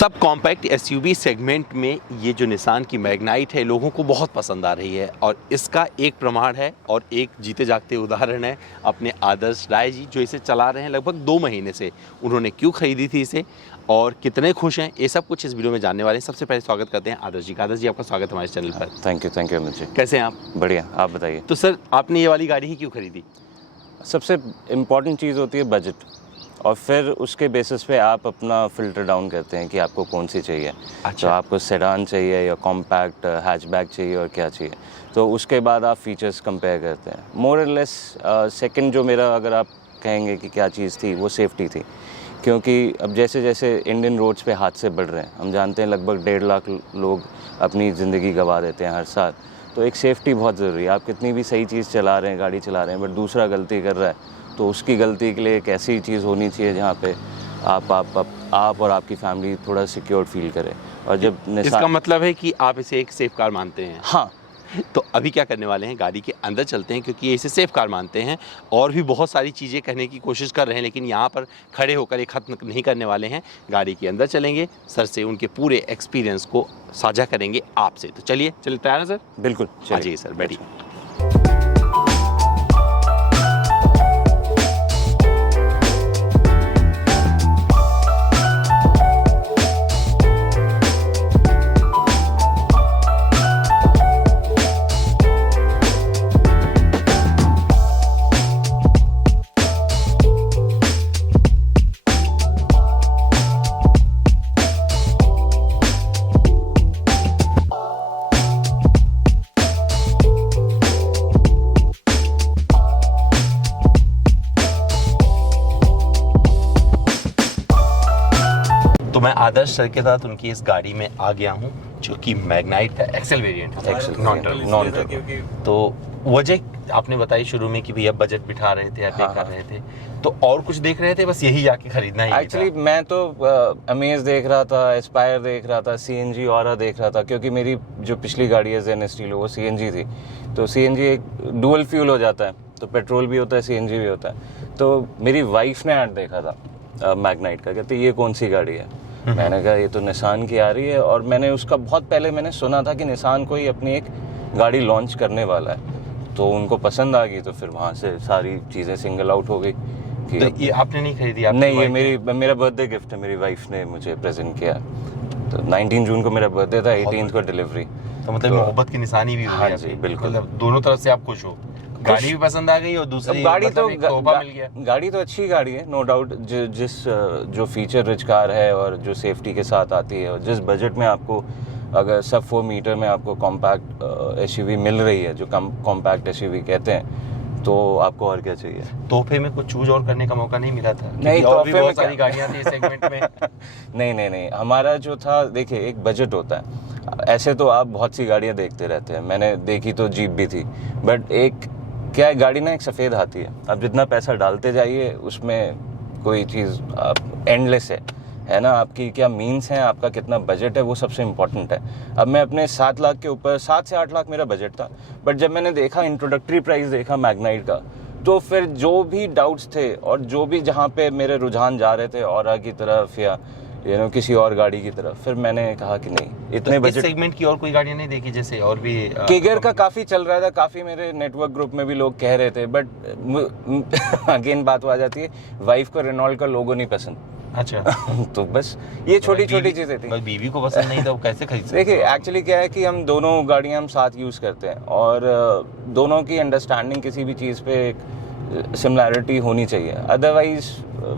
Sub compact SUV segment में ये जो निसान की मैग्नाइट है लोगों को बहुत पसंद आ रही है और इसका एक प्रमाण है और एक जीते जागते उदाहरण है अपने आदर्श राय जी, जो इसे चला रहे हैं लगभग 2 महीने से। उन्होंने क्यों खरीदी थी इसे और कितने खुश हैं, ये सब कुछ इस वीडियो में जानने वाले हैं। सबसे पहले स्वागत करते हैं आदर्श जी का। आदर्श जी, आपका स्वागत है हमारे चैनल पर। Thank you Amit ji. कैसे हैं आप? बढ़िया, आप बताइए। तो सर, आपने ये वाली गाड़ी ही क्यों खरीदी? सबसे इम्पॉर्टेंट चीज़ होती है बजट, और फिर उसके बेसिस पे आप अपना फ़िल्टर डाउन करते हैं कि आपको कौन सी चाहिए। अच्छा। तो आपको सेडान चाहिए या कॉम्पैक्ट हैचबैक चाहिए और क्या चाहिए, तो उसके बाद आप फीचर्स कंपेयर करते हैं। मोर और लेस सेकंड जो मेरा, अगर आप कहेंगे कि क्या चीज़ थी, वो सेफ्टी थी। क्योंकि अब जैसे जैसे इंडियन रोड्स पे हादसे बढ़ रहे हैं, हम जानते हैं लगभग 1.5 लाख लोग अपनी ज़िंदगी गंवा देते हैं हर साल। तो एक सेफ्टी बहुत ज़रूरी है। आप कितनी भी सही चीज़ चला रहे हैं, गाड़ी चला रहे हैं, बट दूसरा गलती कर रहा है, तो उसकी गलती के लिए एक ऐसी चीज़ होनी चाहिए जहाँ पे आप और आपकी फैमिली थोड़ा सिक्योर फील करे। और जब इसका मतलब है कि आप इसे एक सेफ कार मानते हैं? हाँ। तो अभी क्या करने वाले हैं, गाड़ी के अंदर चलते हैं, क्योंकि ये इसे सेफ कार मानते हैं। और भी बहुत सारी चीज़ें कहने की कोशिश कर रहे हैं, लेकिन यहाँ पर खड़े होकर ये ख़त्म नहीं करने वाले हैं। गाड़ी के अंदर चलेंगे, सर से उनके पूरे एक्सपीरियंस को साझा करेंगे आपसे। तो चलिए तैयार है सर? बिल्कुल, हाँ जी सर, बैठिए। तो मैं आदर्श सर के साथ उनकी इस गाड़ी में आ गया हूँ, जो कि मैग्नाइट का एक्सेल वेरिएंट है, नॉन टर्बो। तो वजह आपने बताई शुरू में कि भैया बजट बिठा रहे थे या पे कर रहे थे, तो और कुछ देख रहे थे, बस यही जाके खरीदना ही? एक्चुअली मैं तो अमेज देख रहा था, एस्पायर देख रहा था, सीएनजी ऑरा देख रहा था, क्योंकि मेरी जो पिछली गाड़ी है जेन स्टीलो, वो सीएनजी थी। तो सीएनजी एक डुअल फ्यूल हो जाता है, तो पेट्रोल भी होता है, सीएनजी भी होता है। तो मेरी वाइफ ने ऐड देखा था मैग्नाइट का, कहते ये कौन सी गाड़ी है? मैंने कहा ये तो निसान की आ रही है। और मैंने उसका बहुत पहले मैंने सुना था कि निसान कोई अपनी एक गाड़ी लॉन्च करने वाला है, तो उनको पसंद आ गई। तो फिर वहाँ से सारी चीज़ें सिंगल आउट हो गई कि तो ये आपने नहीं खरीदी? नहीं, ये मेरा बर्थडे गिफ्ट है, मेरी वाइफ ने मुझे प्रेजेंट किया। तो 19 जून को मेरा बर्थडे था, 18 को डिलीवरी। तो मतलब मोहब्बत की निशानी भी हुई? हाँ जी, बिल्कुल। मतलब दोनों तरफ से आप खुश हो? गाड़ी भी पसंद आ गई और दूसरी गाड़ी मतलब तो एक तोहफा मिल गया। गाड़ी तो अच्छी गाड़ी है, नो डाउट। जो फीचर रिच कार है और जो सेफ्टी के साथ आती है, और जिस बजट में आपको, अगर सब 4 मीटर में आपको कॉम्पैक्ट एसयूवी मिल रही है, जो कॉम्पैक्ट एसयूवी कहते हैं, तो आपको और क्या चाहिए? तोहफे में कुछ चूज और करने का मौका नहीं मिला था? नहीं, और भी तोहफे बहुत में सारी गाड़ियां थी इस सेगमेंट में। नहीं, हमारा जो था, देखिए एक बजट होता है। ऐसे तो आप बहुत सी गाड़ियां देखते रहते हैं, मैंने देखी तो जीप भी थी, बट एक क्या है, गाड़ी ना एक सफ़ेद हाथी है। आप जितना पैसा डालते जाइए, उसमें कोई चीज़ एंडलेस है ना। आपकी क्या मीन्स हैं, आपका कितना बजट है, वो सबसे इम्पोर्टेंट है। अब मैं अपने 7 लाख के ऊपर, 7 से 8 लाख मेरा बजट था, बट जब मैंने देखा, इंट्रोडक्टरी प्राइस देखा मैग्नाइट का, तो फिर जो भी डाउट्स थे और जो भी जहाँ पे मेरे रुझान जा रहे थे, ऑरा की तरफ या किसी और गाड़ी की तरफ, फिर मैंने कहा कि नहीं, इतने तो बजट। इस सेगमेंट की और कोई गाड़ियां नहीं देखी? जैसे और भी केगर का काफ़ी चल रहा था, काफ़ी मेरे नेटवर्क ग्रुप में भी लोग कह रहे थे, बट अगेन बात आ जाती है, वाइफ को रेनॉल्ट का लोगो नहीं पसंद। अच्छा। तो बस ये छोटी छोटी चीज़ें थी। बस बीवी को पसंद नहीं था, वो कैसे खरीद सकते? देखिए एक्चुअली क्या है कि हम दोनों गाड़ियां हम साथ यूज़ करते हैं, और दोनों की अंडरस्टैंडिंग किसी भी चीज़ पे एक सिमिलैरिटी होनी चाहिए। अदरवाइज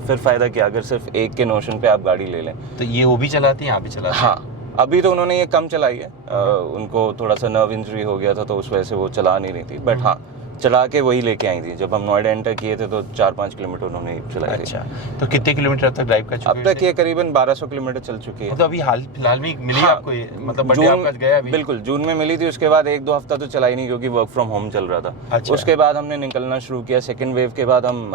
फिर फ़ायदा क्या, अगर सिर्फ एक के नोशन पे आप गाड़ी ले लें। तो ये वो भी चलाती हैं, आप भी चलाते हैं? हाँ, अभी तो उन्होंने ये कम चलाई है, उनको थोड़ा सा नर्व इंजरी हो गया था, तो उस वजह से वो चला नहीं रही थी। बट हाँ, चला के वही लेके आई थी। जब हम नोएडा एंटर किए थे, तो 4-5 किलोमीटर उन्होंने चलाई थी। अच्छा, तो कितने किलोमीटर अब तक ड्राइव कर चुके हैं? अब तक ये करीबन 1200 किलोमीटर चल चुकी है। तो अभी हाल फिलहाल में मिली? हाँ, आपको ये मतलब बर्थडे आपका गया अभी? बिल्कुल, जून में मिली थी। उसके बाद 1-2 हफ्ता तो चलाई नहीं, क्योंकि वर्क फ्रॉम होम चल रहा था। अच्छा। उसके बाद हमने निकलना शुरू किया, सेकेंड वेव के बाद हम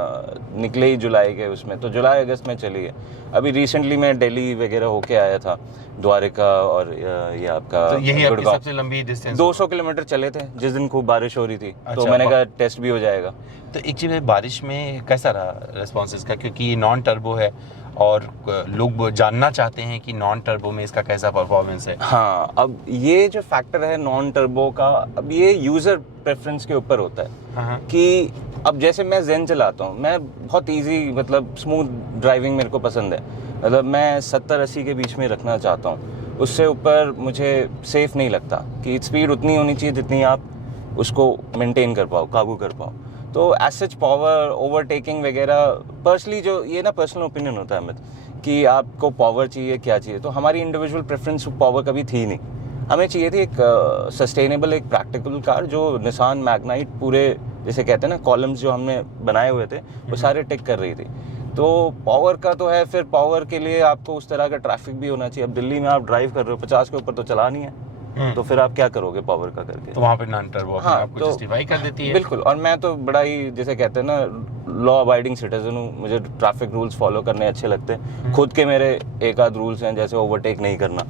निकले ही जुलाई के उसमें, तो जुलाई अगस्त में चली है। अभी रिसेंटली मैं दिल्ली वगैरह होके आया था, द्वारका और ये आपका तो यही आपकी गुड़गांव। सबसे लंबी डिस्टेंस? 200 किलोमीटर चले थे, जिस दिन खूब बारिश हो रही थी। तो अच्छा, मैंने कहा टेस्ट भी हो जाएगा। तो एक चीज़ है, बारिश में कैसा रहा रिस्पॉन्स इसका? क्योंकि ये नॉन टर्बो है और लोग जानना चाहते हैं कि नॉन टर्बो में इसका कैसा परफॉर्मेंस है। हाँ, अब ये जो फैक्टर है नॉन टर्बो का, अब ये यूज़र प्रेफरेंस के ऊपर होता है कि अब जैसे मैं जेन चलाता हूँ, मैं बहुत इजी मतलब स्मूथ ड्राइविंग मेरे को पसंद है, मतलब मैं 70-80 के बीच में रखना चाहता हूँ, उससे ऊपर मुझे सेफ नहीं लगता कि स्पीड उतनी होनी चाहिए जितनी आप उसको मेंटेन कर पाओ, काबू कर पाओ। तो एज सच पावर ओवरटेकिंग वगैरह पर्सनली जो ये ना पर्सनल ओपिनियन होता है अमित कि आपको पावर चाहिए क्या चाहिए, तो हमारी इंडिविजुअल प्रेफरेंस पावर कभी थी नहीं, हमें चाहिए थी एक सस्टेनेबल एक प्रैक्टिकल कार जो निसान मैग्नाइट पूरे जैसे कहते हैं ना कॉलम्स जो हमने बनाए हुए थे वो सारे टिक कर रही थी। तो पावर का तो है, फिर पावर के लिए आपको उस तरह का ट्रैफिक भी होना चाहिए। अब दिल्ली में आप ड्राइव कर रहे हो 50 के ऊपर तो चला नहीं है, तो फिर आप क्या करोगे पावर का करके, तो वहाँ पे नॉन टर्बो हाँ, आपको तो जस्टिफाई कर देती है। बिल्कुल, और मैं तो बड़ा ही जैसे कहते हैं ना लॉ अबाइडिंग सिटीजन हूँ, मुझे ट्रैफिक रूल्स फॉलो करने अच्छे लगते हैं। खुद के मेरे एक आध रूल्स हैं, जैसे ओवरटेक नहीं करना,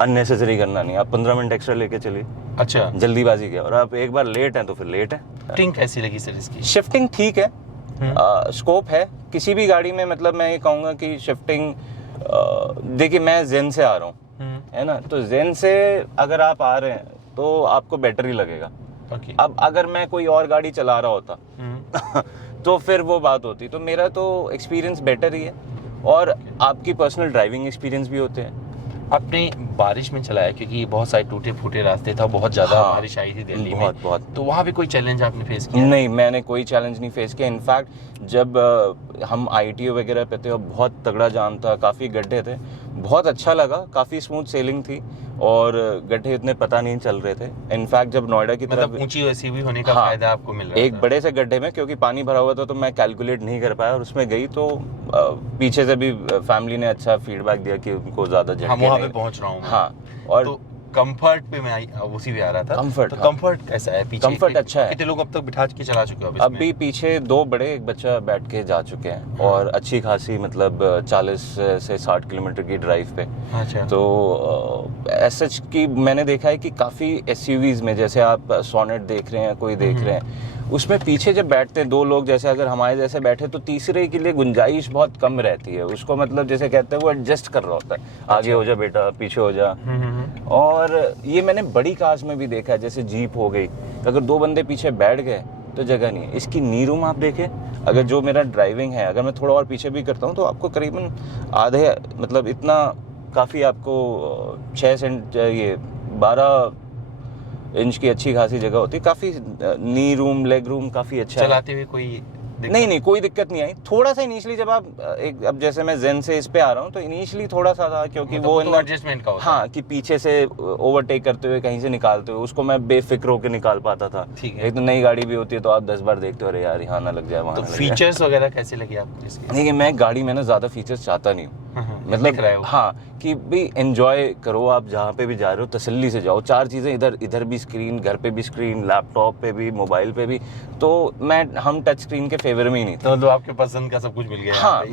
अननेसेसरी करना नहीं, आप 15 मिनट एक्स्ट्रा लेके चलिए, अच्छा, जल्दीबाजी क्या, और आप एक बार लेट हैं तो फिर लेट है। शिफ्टिंग कैसी लगी सर इसकी? शिफ्टिंग ठीक है, स्कोप है किसी भी गाड़ी में, मतलब मैं ये कहूँगा कि शिफ्टिंग देखिए मैं जेन से आ रहा हूँ है ना, तो जेन से अगर आप आ रहे हैं तो आपको बेटर ही लगेगा। अब अगर मैं कोई और गाड़ी चला रहा होता तो फिर वो बात होती, तो मेरा तो एक्सपीरियंस बेटर ही है, और आपकी पर्सनल ड्राइविंग एक्सपीरियंस भी होते हैं। आपने बारिश में चलाया क्योंकि बहुत सारे टूटे फूटे रास्ते था, बहुत ज़्यादा हाँ, बारिश आई थी दिल्ली में, बहुत तो वहाँ पे कोई चैलेंज आपने फेस किया? नहीं, मैंने कोई चैलेंज नहीं फेस किया। इनफैक्ट जब हम ITO वगैरह पे थे और बहुत तगड़ा जाम था, काफ़ी गड्ढे थे, बहुत अच्छा लगा, काफ़ी स्मूथ सेलिंग थी और गड्ढे इतने पता नहीं चल रहे थे। इनफैक्ट जब नोएडा की तरफ मतलब ऊंची SUV होने का हाँ, फायदा आपको मिल रहा एक था। बड़े से गड्ढे में, क्योंकि पानी भरा हुआ था तो मैं कैलकुलेट नहीं कर पाया, और उसमें गई तो पीछे से भी फैमिली ने अच्छा फीडबैक दिया कि उनको ज़्यादा झटके हम वहाँ पे नहीं। पहुँच रहा हूँ। हाँ, और तो कंफर्ट पे मैं उसी पे आ रहा था। कंफर्ट, तो हाँ, कंफर्ट कैसा है पीछे? कंफर्ट अच्छा है। कितने लोग अब तक बिठा के चला चुके हो अब अभी पीछे 2 बड़े एक बच्चा बैठ के जा चुके हैं, और अच्छी खासी मतलब 40 से 60 किलोमीटर की ड्राइव पे। अच्छा, तो एसएच की मैंने देखा है कि काफ़ी SUVs में, जैसे आप सोनेट देख रहे हैं, कोई देख रहे हैं, उसमें पीछे जब बैठते हैं 2 लोग, जैसे अगर हमारे जैसे बैठे तो तीसरे के लिए गुंजाइश बहुत कम रहती है, उसको मतलब जैसे कहते हैं वो एडजस्ट कर रहा होता है, आगे हो जा बेटा, पीछे हो जा। और ये मैंने बड़ी कार्स में भी देखा है, जैसे जीप हो गई, अगर 2 बंदे पीछे बैठ गए तो जगह नहीं है। इसकी नी रूम आप देखें, अगर जो मेरा ड्राइविंग है, अगर मैं थोड़ा और पीछे भी करता हूँ तो आपको करीबन आधे मतलब इतना काफ़ी आपको 6 सेंट ये 12 इंच की अच्छी खासी जगह होती है, काफ़ी नी रूम लेग रूम काफ़ी अच्छा है। चलाते हुए कोई नहीं, कोई दिक्कत नहीं आई। थोड़ा सा इनिशियली जब आप अब जैसे मैं जेन से इस पे आ रहा हूँ तो इनिशियली थोड़ा सा था, क्योंकि मतलब वो तो एडजस्टमेंट का होता है। हाँ, कि पीछे से ओवरटेक करते हुए कहीं से निकालते हुए उसको मैं बेफिक्र होकर निकाल पाता था। ठीक है। एक तो नई गाड़ी भी होती है तो आप 10 बार देखते हो, अरे यार यहाँ ना लग जाए, वहाँ तो ना लग जाए। फीचर्स वगैरह कैसे लगे आपको इसके? देखिए मैं गाड़ी में ना ज़्यादा फीचर्स चाहता नहीं हूँ, दिख मतलब रहा है वो। हाँ, कि भी एंजॉय करो, आप जहाँ पे भी जा रहे हो तसल्ली से जाओ। 4 चीज़ें इधर भी स्क्रीन, घर पे भी स्क्रीन, लैपटॉप पे भी, मोबाइल पे भी, तो हम टच स्क्रीन के फेवर में ही नहीं थे। तो आपके पसंद का सब कुछ मिल गया। हाँ,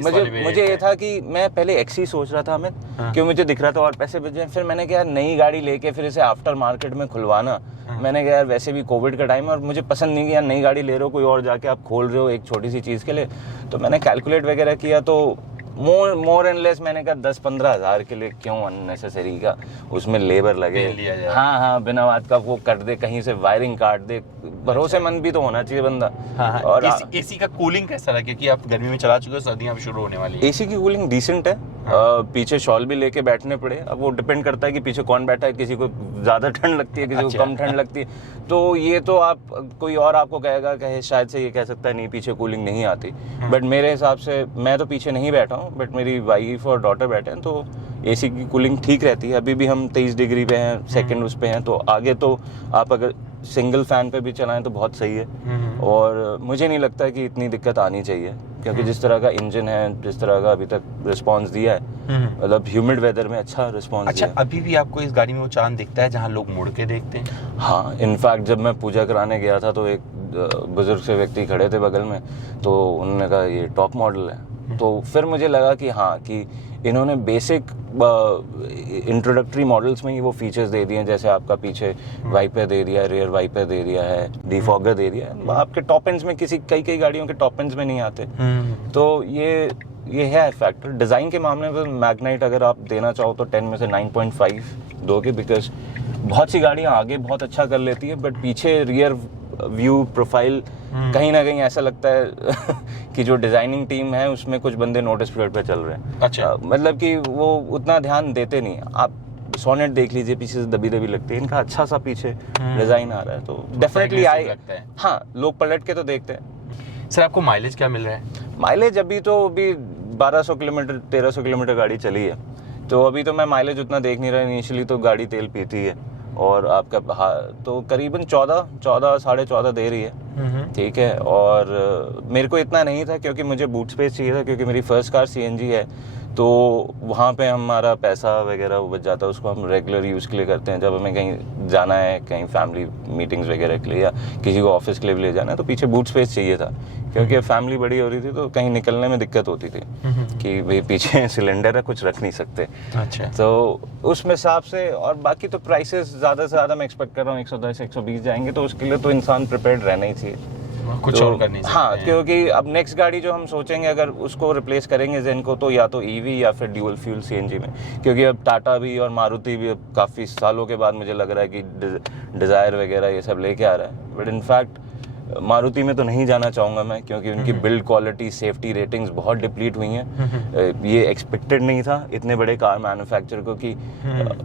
मुझे ये था कि मैं पहले एक्सी सोच रहा था अमित, क्यों मुझे दिख रहा था और पैसे बच जाए। फिर मैंने कहा नई गाड़ी लेके फिर इसे आफ्टर मार्केट में खुलवाना, मैंने कहा यार वैसे भी कोविड का टाइम है और मुझे पसंद नहीं कि यार नई गाड़ी ले रहे हो कोई और जाके आप खोल रहे हो एक छोटी सी चीज़ के लिए। तो मैंने कैलकुलेट वगैरह किया तो मोर एंड लेस मैंने कहा 10-15 हज़ार के लिए क्यों अननेसेसरी का उसमें लेबर लगे। हाँ, बिना बात का वो कर दे, कहीं से वायरिंग काट दे, भरोसेमंद भी तो होना चाहिए बंदा। हाँ, और एसी का कूलिंग कैसा रहा, क्योंकि आप गर्मी में चला चुके हो, सर्दियाँ अब शुरू होने वाली है। एसी की कूलिंग डिसेंट है। पीछे शॉल भी लेके बैठने पड़े, अब वो डिपेंड करता है कि पीछे कौन बैठा है, किसी को ज़्यादा ठंड लगती है, किसी को कम ठंड लगती है। तो ये तो आप कोई और आपको कहेगा कि शायद से ये कह सकता है नहीं पीछे कूलिंग नहीं आती, बट मेरे हिसाब से मैं तो पीछे नहीं बैठा हूँ, बट मेरी वाइफ और डॉटर बैठे हैं तो एसी की कूलिंग ठीक रहती है। अभी भी हम 23 डिग्री पे हैं, सेकंड उस पे हैं, तो आगे तो आप अगर सिंगल फैन पे भी चलाएं तो बहुत सही है। और मुझे नहीं लगता कि इतनी दिक्कत आनी चाहिए, क्योंकि जिस तरह का इंजन है, जिस तरह का अभी तक रिस्पांस दिया है, मतलब ह्यूमिड वेदर में अच्छा रिस्पांस अच्छा, दिया। अभी भी आपको इस गाड़ी में वो चांद दिखता है जहाँ लोग मुड़ के देखते हैं? हाँ, इनफैक्ट जब मैं पूजा कराने गया था तो एक बुजुर्ग से व्यक्ति खड़े थे बगल में, तो उन्होंने कहा ये टॉप मॉडल है। तो फिर मुझे लगा कि हाँ, कि इन्होंने बेसिक इंट्रोडक्टरी मॉडल्स में ही वो फीचर्स दे दिए हैं, जैसे आपका पीछे वाइपर दे दिया है, रियर वाइपर दे दिया है, डिफॉगर दे दिया है। आपके टॉप एंड्स में कई गाड़ियों के टॉप एंड्स में नहीं आते। तो ये ये है फैक्टर। डिज़ाइन के मामले में मैग्नाइट अगर आप देना चाहो तो 10 में से 9.5 दोगे, बिकॉज बहुत सी गाड़ियाँ आगे बहुत अच्छा कर लेती है बट पीछे रियर व्यू प्रोफाइल कहीं ना कहीं ऐसा लगता है कि जो डिज़ाइनिंग टीम है उसमें कुछ बंदे नोटिस प्लेट पे चल रहे हैं। अच्छा। मतलब कि वो उतना ध्यान देते नहीं। आप सोनेट देख लीजिए, पीछे से दबी दबी लगती है, इनका अच्छा सा पीछे डिज़ाइन आ रहा है, तो डेफिनेटली आए। हाँ, लोग पलट के तो देखते हैं। सर आपको माइलेज क्या मिल रहा है? माइलेज अभी 1200 किलोमीटर 1300 किलोमीटर गाड़ी चली है, तो अभी तो मैं माइलेज उतना देख नहीं रहा। इनिशियली तो गाड़ी तेल पीती है और आपका तो करीबन 14 साढ़े 14 दे रही है, ठीक है। और मेरे को इतना नहीं था क्योंकि मुझे बूट स्पेस चाहिए था, क्योंकि मेरी फर्स्ट कार CNG है, तो वहाँ पे हमारा पैसा वगैरह बच जाता है, उसको हम रेगुलर यूज़ के लिए करते हैं। जब हमें कहीं जाना है, कहीं फैमिली मीटिंग्स वगैरह के लिए या किसी को ऑफिस के लिए भी ले जाना है, तो पीछे बूट स्पेस चाहिए था, क्योंकि फैमिली बड़ी हो रही थी तो कहीं निकलने में दिक्कत होती थी कि भाई पीछे सिलेंडर है, कुछ रख नहीं सकते। अच्छा। तो उस हिसाब से, और बाकी तो प्राइसेस ज़्यादा से ज़्यादा मैं एक्सपेक्ट कर रहा हूँ 110 120 जाएंगे, तो उसके लिए तो इंसान प्रिपेयर्ड रहना ही चाहिए, कुछ तो, और कर नहीं सकते। हाँ, क्योंकि अब नेक्स्ट गाड़ी जो हम सोचेंगे अगर उसको रिप्लेस करेंगे जेन को, तो या तो EV या फिर ड्यूल फ्यूल CNG में, क्योंकि अब टाटा भी और मारुति भी अब काफ़ी सालों के बाद मुझे लग रहा है कि डिज़ायर वगैरह ये सब लेके आ रहा है। बट इनफैक्ट मारुति में तो नहीं जाना चाहूँगा मैं, क्योंकि उनकी बिल्ड क्वालिटी, सेफ्टी रेटिंग्स बहुत डिप्लीट हुई हैं। ये एक्सपेक्टेड नहीं था इतने बड़े कार मैन्युफैक्चर को कि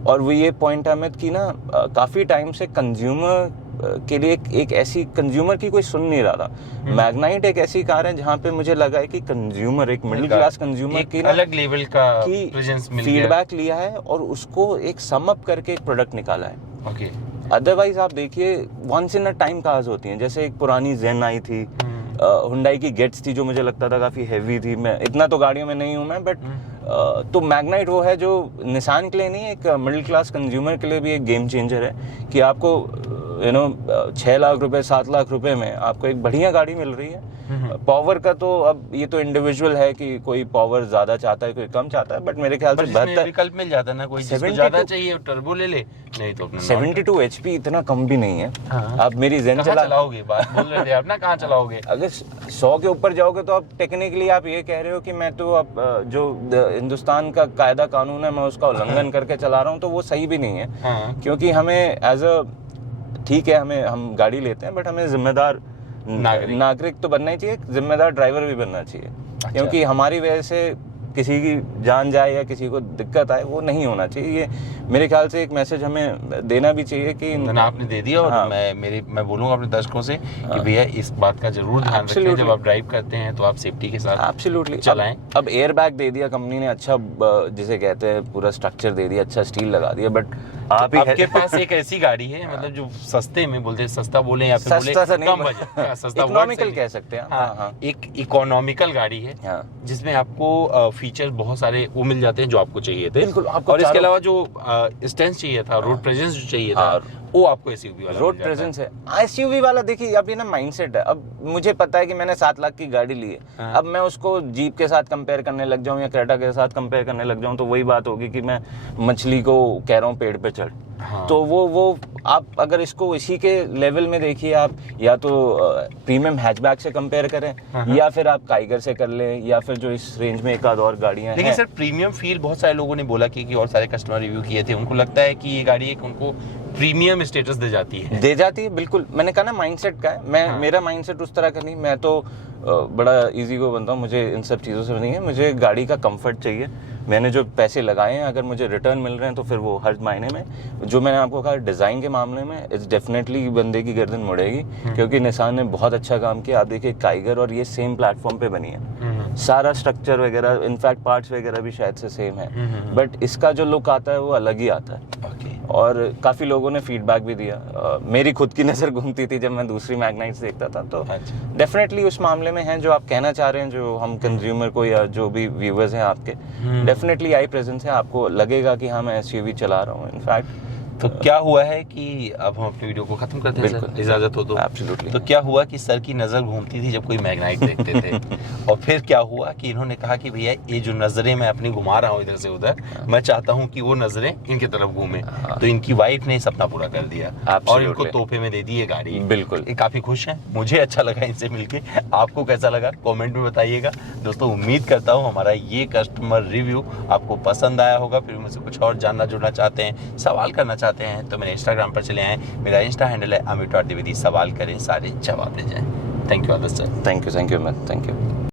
और वो ये पॉइंट है अमित कि ना काफ़ी टाइम से कंज्यूमर के लिए एक ऐसी कंज्यूमर की कोई सुन नहीं रहा था। मैग्नाइट एक ऐसी कार है जहाँ पे मुझे लगा है कि कंज्यूमर, एक मिडिल क्लास कंज्यूमर की ना अलग लेवल का प्रेजेंस मिल गया, फीडबैक लिया है और उसको एक सम अप करके एक प्रोडक्ट निकाला है। ओके। अदरवाइज आप देखिए once in a time cars होती हैं, जैसे एक पुरानी जेन आई थी, हुंडई की गेट्स थी जो मुझे लगता था काफ़ी हैवी थी। मैं इतना तो गाड़ियों में नहीं हूँ मैं, बट तो मैग्नाइट वो है जो निसान के लिए नहीं, एक मिडिल क्लास कंज्यूमर के लिए भी एक गेम चेंजर है कि आपको 6 लाख रुपए 7 लाख रुपए में आपको एक बढ़िया गाड़ी मिल रही है। पावर का तो अब ये तो इंडिविजुअल है कि कोई पावर ज्यादा चाहता है, कोई कम चाहता है, बट मेरे ख्याल से बेहतर विकल्प मिल जाता है ना, कोई जिसको ज्यादा चाहिए टर्बो ले ले, नहीं तो अपने 72 HP इतना कम भी नहीं है। आप मेरी जेन चलाओगे, बात बोल रहे थे आप ना, कहाँ चलाओगे? अगर 100 के ऊपर जाओगे तो आप टेक्निकली आप ये कह रहे हो कि मैं तो अब जो हिंदुस्तान का कायदा कानून है मैं उसका उल्लंघन करके चला रहा हूँ, तो वो सही भी नहीं है। क्योंकि हमें एज अ, ठीक है, हम गाड़ी लेते हैं, बट हमें जिम्मेदार नागरिक तो बनना ही चाहिए, जिम्मेदार ड्राइवर भी बनना चाहिए। अच्छा। क्योंकि हमारी वजह से किसी की जान जाए या किसी को दिक्कत आए, वो नहीं होना चाहिए। ये मेरे ख्याल से एक मैसेज हमें देना भी चाहिए कि आपने दे दिया। और हाँ। मैं बोलूँगा अपने दर्शकों से कि भैया इस बात का जरूर ध्यान रखें, जब आप ड्राइव करते हैं तो आप सेफ्टी के साथ एब्सोल्युटली चलाएं। अब एयर बैग दे दिया कंपनी ने, अच्छा जिसे कहते हैं पूरा स्ट्रक्चर दे दिया, अच्छा स्टील लगा दिया, बट आपके पास एक ऐसी गाड़ी है, मतलब जो सस्ते में बोलते हैं, सस्ता बोले या फिर बोले कम बजट, सस्ता इकोनॉमिकल कह सकते हैं। हाँ, एक इकोनॉमिकल गाड़ी है जिसमें आपको फीचर बहुत सारे वो मिल जाते हैं जो आपको चाहिए थे। और इसके अलावा जो स्टैंड चाहिए था, रोड प्रेजेंस जो चाहिए था, वो आपको एसयूवी वाला रोड प्रेजेंस है। एसयूवी वाला देखिए, अब ये ना माइंडसेट है। अब मुझे पता है कि मैंने 7 लाख की गाड़ी ली है, अब मैं उसको जीप के साथ कंपेयर करने लग जाऊं या क्रेटा के साथ कंपेयर करने लग जाऊं, तो वही बात होगी कि मैं मछली को कह रहा हूं पेड़ पे चढ़। तो वो आप अगर इसको इसी के लेवल में देखिए, आप या तो प्रीमियम हैचबैक से कंपेयर करें या फिर आप काइगर से कर लें, या फिर जो इस रेंज में एक आध और गाड़ियां हैं। लेकिन सर प्रीमियम फील बहुत सारे लोगों ने बोला कि और सारे कस्टमर रिव्यू किए थे, उनको लगता है कि ये गाड़ी एक उनको प्रीमियम स्टेटस दे जाती है। बिल्कुल। मैंने कहा ना माइंडसेट का है, मेरा माइंडसेट उस तरह का नहीं। मैं तो बड़ा इजी को बनता हूँ, मुझे इन सब चीज़ों से नहीं है। मुझे गाड़ी का कंफर्ट चाहिए। मैंने जो पैसे लगाए हैं, अगर मुझे रिटर्न मिल रहे हैं तो फिर वो हर मायने में, जो मैंने आपको कहा डिज़ाइन के मामले में, इट्स डेफिनेटली बंदे की गर्दन मुड़ेगी, क्योंकि निसान ने बहुत अच्छा काम किया। आप देखिए काइगर और ये सेम प्लेटफॉर्म पे बनी है, सारा स्ट्रक्चर वगैरह, इनफैक्ट पार्ट्स वगैरह भी शायद से सेम है, बट इसका जो लुक आता है वो अलग ही आता है। और काफ़ी लोगों ने फीडबैक भी दिया। मेरी खुद की नज़र घूमती थी जब मैं दूसरी मैग्नाइट्स देखता था, तो डेफिनेटली उस मामले में है जो आप कहना चाह रहे हैं, जो हम कंज्यूमर को या जो भी व्यूअर्स हैं आपके, डेफिनेटली आई प्रेजेंस है। आपको लगेगा कि हाँ मैं एसयूवी चला रहा हूँ। इनफैक्ट तो क्या हुआ है कि अब हम अपनी वीडियो को खत्म करते हैं बिल्कुल। सर, इजाजत हो तो। एब्सोल्युटली। तो क्या हुआ कि सर की नज़र घूमती थी जब कोई मैग्नाइट देखते थे और फिर क्या हुआ कि इन्होंने कहा कि भैया ये जो नज़रें मैं अपनी घुमा रहा हूँ इधर से उधर, मैं चाहता हूँ कि वो नज़रें इनकी तरफ घूमें। तो इनकी वाइफ ने सपना पूरा कर दिया और इनको Absolutely। तोहफे में दे दी ये गाड़ी। बिल्कुल। ये काफ़ी खुश हैं, मुझे अच्छा लगा इनसे मिलके। आपको कैसा लगा कमेंट में बताइएगा। दोस्तों उम्मीद करता हूँ हमारा ये कस्टमर रिव्यू आपको पसंद आया होगा। फिर मुझसे कुछ और जानना जुड़ना चाहते हैं, सवाल करना चाहते हैं तो मेरे इंस्टाग्राम पर चले आएँ। मेरा इंस्टा हैंडल है अमित द्विवेदी। सवाल करें, सारे जवाब दे जाएँ। Thank you Adarsh sir. Thank you Amit, thank you.